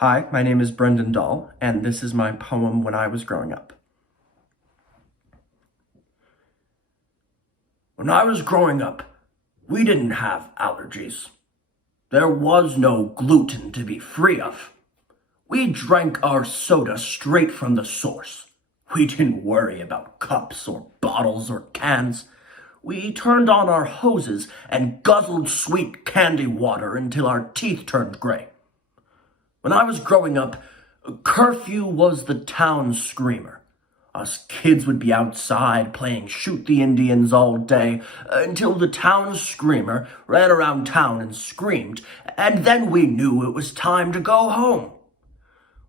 Hi, my name is Brenden Dahl, and this is my poem When I Was Growing Up. When I was growing up, we didn't have allergies. There was no gluten to be free of. We drank our soda straight from the source. We didn't worry about cups or bottles or cans. We turned on our hoses and guzzled sweet candy water until our teeth turned gray. When I was growing up, curfew was the town screamer. Us kids would be outside playing shoot the Indians all day until the town screamer ran around town and screamed, and then we knew it was time to go home.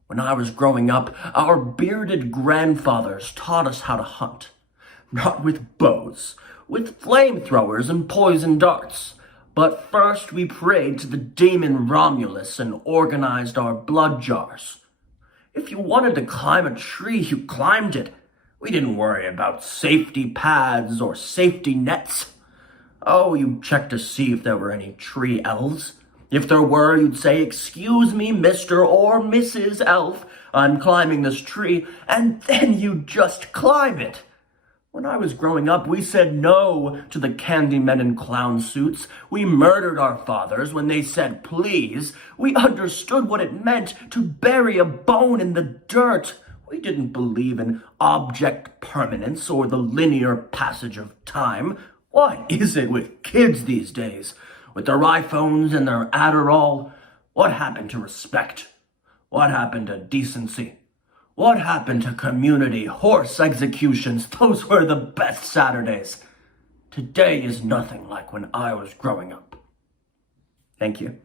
When I was growing up, our bearded grandfathers taught us how to hunt. Not with bows, with flamethrowers and poison darts. But first we prayed to the demon Romulus and organized our blood jars. If you wanted to climb a tree, you climbed it. We didn't worry about safety pads or safety nets. Oh, you'd check to see if there were any tree elves. If there were, you'd say, "Excuse me, Mr. or Mrs. Elf, I'm climbing this tree," and then you'd just climb it. When I was growing up, we said no to the candymen in clown suits. We murdered our fathers when they said please. We understood what it meant to bury a bone in the dirt. We didn't believe in object permanence or the linear passage of time. What is it with kids these days? With their iPhones and their Adderall? What happened to respect? What happened to decency? What happened to community horse executions? Those were the best Saturdays. Today is nothing like when I was growing up. Thank you.